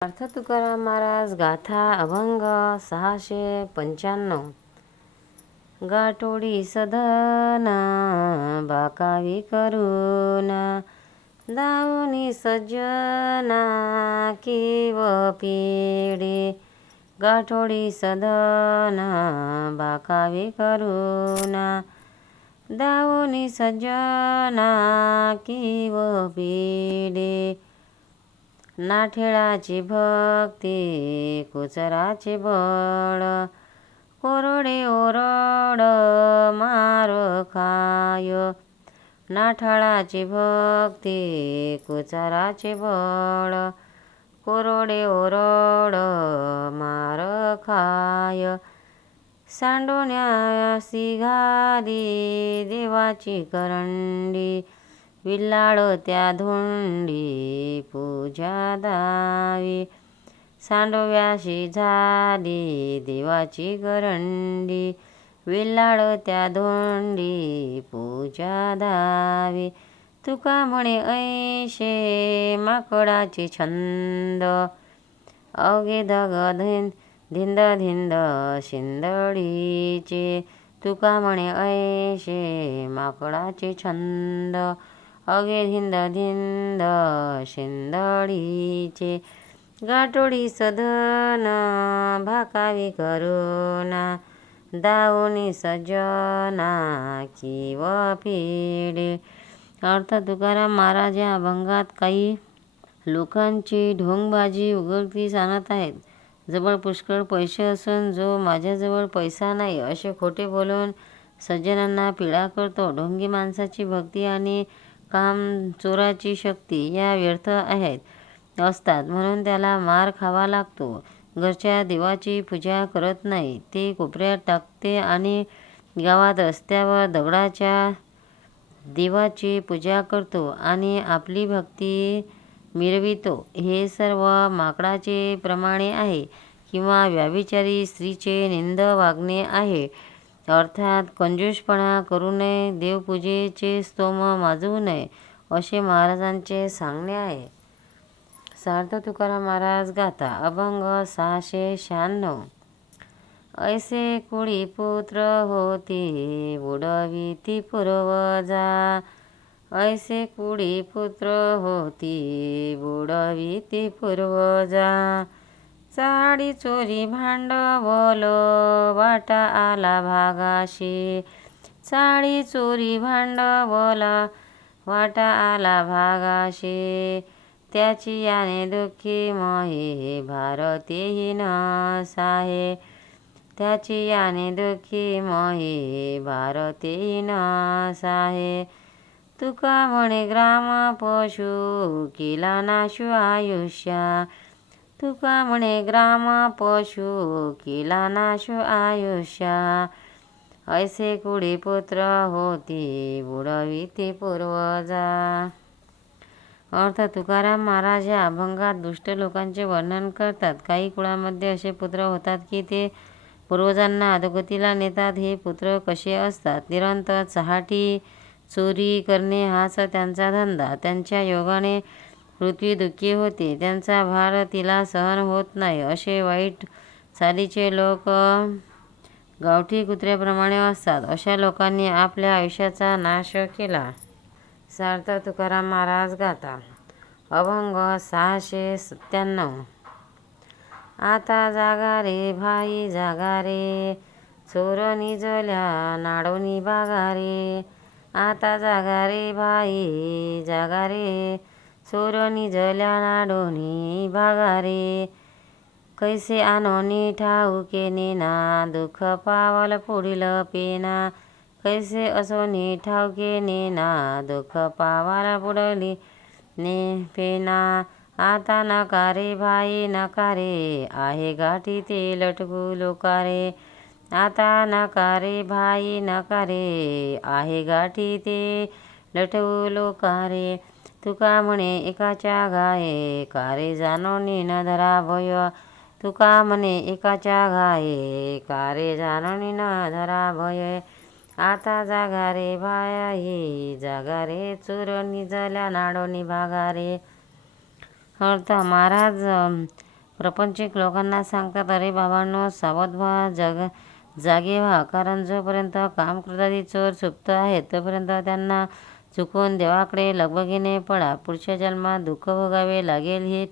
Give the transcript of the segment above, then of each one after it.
अर्थ तुकाराम महाराज गाथा अभंग 695. गाठोडी सदना बाकावी करुणा दाऊनी सज्जना किव पिढे. गाठोडी सदना बाकावी करुणा दाऊनी सज्जना किव पिढे. नाठेळाची भक्ती कुचराचे बळ कोरडे ओरड मार खाय. नाठाळाची भक्ती कुचराचे बळ कोरडे ओरड मार खाय. सांडोण्यासी घाली देवाची करंडी विल्लाळ त्या धोंडी पूजा दावी. सांडव्याशी झाली देवाची करंडी विल्लाळ त्या धोंडी पूजा दावी. तुका म्हणे ऐशे माकडाचे छंद अवघे धग धिंद धिंद शिंदडीचे. तुका म्हणे ऐशे माकडाचे छंद अगे धिंद धिंद शिंदडीचे. गाठोडी सदन भाकावी करुणा दाऊनी सज्जना किव पिढे. अर्थ तुकाराम महाराज या अभंगात काही लोकांची ढोंगबाजी उघडकीस आणत आहेत. जवळ पुष्कळ पैसे असून जो माझ्याजवळ पैसा नाही असे खोटे बोलून सज्जनांना पीडा करतो. ढोंगी माणसाची भक्ती आणि काम चोराची शक्ती या व्यर्थ असतात म्हणून त्याला मार खावा लागतो. घरच्या देवाची पूजा करत नाही, ते कोपऱ्यात टाकते आणि गावात रस्त्यावर दगडाच्या देवाची पूजा करतो आणि आपली भक्ती मिरवितो. हे सर्व माकडाचे प्रमाणे आहे किंवा व्याभिचारी स्त्रीचे निंद वागणे आहे. अर्थात कंजूषपणा करू नये, देवपूजेचे स्तोम माजवू नये असे महाराजांचे सांगणे आहे. सार्थ तुकाराम महाराज गाथा अभंग 696. ऐसे कुळी पुत्र होती बुडविती पूर्वजा. ऐसे कुळी पुत्र होती बुडविती पूर्वजा. चाडी चोरी भांडवल वाटा आला भागाशी. चाडी चोरी भांडवल वाटा आला भागाशी. त्याची याने दुःखी महे भारतेही नसाहे. त्याची याने दुःखी महे भारतेही नसाहे. तुका म्हणे ग्राम पशु केला नाशू आयुष्या. तुका म्हणे ग्राम पशु केला नाशू आयुष्या. ऐसे कुळी पुत्र होती बुडविती पूर्वजा. अर्थ तुकाराम महाराज या अभंगात दुष्ट लोकांचे वर्णन करतात. काही कुळामध्ये असे पुत्र होतात की ते पूर्वजांना अधोगतीला नेतात. हे पुत्र कसे असतात? निरंतर चहाटी चोरी करणे हाच त्यांचा धंदा. त्यांच्या योगाने पृथ्वी दुःखी होते. त्यांचा भार तिला सहन होत नाही. असे वाईट चालीचे लोक गावठी कुत्र्याप्रमाणे असतात. अशा लोकांनी आपल्या आयुष्याचा नाश केला. सार्थ तुकाराम महाराज गाथा अभंग 697. आता जागा रे भाई जागा रे चोर निजल्या नाडोनी बागा रे. आता जागा रे भाई जागा रे चोर निजल्या नाडोनी बागा रे. कैसे आनोनी ठाऊके नेना दुःख पावल पुढील पेना. कैसे असोनी ठाऊके नेना दुःख पावाला पुढली ने पेना. आता नका रे भाई नका रे आहे गाठी ते लटकू लोकारे. आता नका रे भाई नका रे आहे गाठी ते लटकू लोकारे. तुका म्हणे एकाच्या गाये कारे जानोनी न धरा भय. तुका म्हणे एकाच्या घाये कारे जानोनी न धरा भय. आता जागा रे भाई जागा रे चोर निजल्या नाडोनी भागा रे. अर्थ महाराज प्रपंचिक लोकांना सांगतात, अरे बाबांनो, सावध व्हा, जागे व्हा, कारण जोपर्यंत कामक्रोधादी चोर सुप्त आहेत तोपर्यंत त्यांना चुकून देवाकडे लगबगीने पळा. पुढच्या जन्मात दुःख भोगावे लागेल हे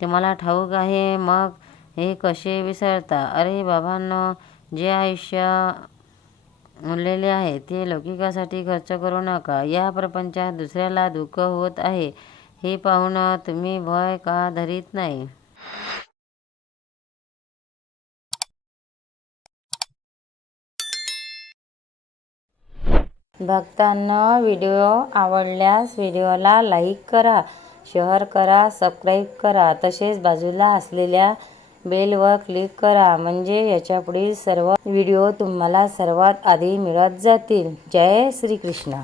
तुम्हाला ठाऊक आहे, मग हे कसे विसरता? अरे बाबांनो, जे आयुष्य उरलेले आहे ते लौकिकासाठी खर्च करू नका. या प्रपंचात दुसऱ्याला दुःख होत आहे हे पाहून तुम्ही भय का धरीत नाही? भक्तांनो, व्हिडिओ आवडल्यास व्हिडिओला लाईक करा, शेअर करा, सबस्क्राईब करा. तसेच बाजूला असलेल्या बेलवर क्लिक करा, म्हणजे याच्यापुढील सर्व व्हिडिओ तुम्हाला सर्वात आधी मिळत जातील. जय श्री कृष्ण.